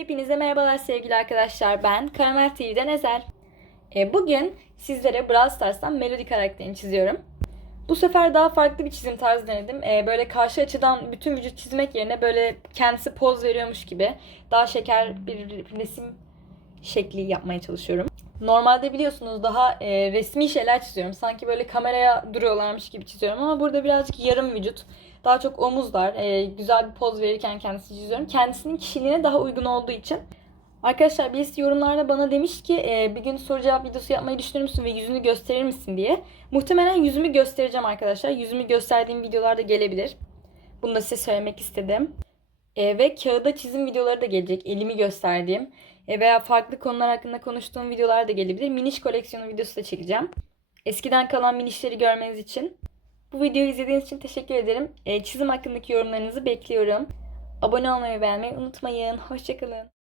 Hepinize merhabalar sevgili arkadaşlar. Ben Karamel TV'den Ezel. E, bugün sizlere Brawl Stars'tan Melody karakterini çiziyorum. Bu sefer daha farklı bir çizim tarzı denedim. E, böyle karşı açıdan bütün vücut çizmek yerine böyle kendisi poz veriyormuş gibi daha şeker bir resim şekli yapmaya çalışıyorum. Normalde biliyorsunuz daha e, resmi şeyler çiziyorum. Sanki böyle kameraya duruyorlarmış gibi çiziyorum ama burada birazcık yarım vücut. Daha çok omuzlar. e, güzel bir poz verirken kendisini çiziyorum. Kendisinin kişiliğine daha uygun olduğu için. Arkadaşlar birisi yorumlarda bana demiş ki e, bir gün soru cevap videosu yapmayı düşünür müsün ve yüzünü gösterir misin diye. Muhtemelen yüzümü göstereceğim arkadaşlar. Yüzümü gösterdiğim videolar da gelebilir. Bunu da size söylemek istedim. E, ve kağıda çizim videoları da gelecek. Elimi gösterdiğim e, veya farklı konular hakkında konuştuğum videolar da gelebilir. Miniş koleksiyonu videosu da çekeceğim. Eskiden kalan minişleri görmeniz için. Bu videoyu izlediğiniz için teşekkür ederim. E, çizim hakkındaki yorumlarınızı bekliyorum. Abone olmayı beğenmeyi unutmayın. Hoşçakalın.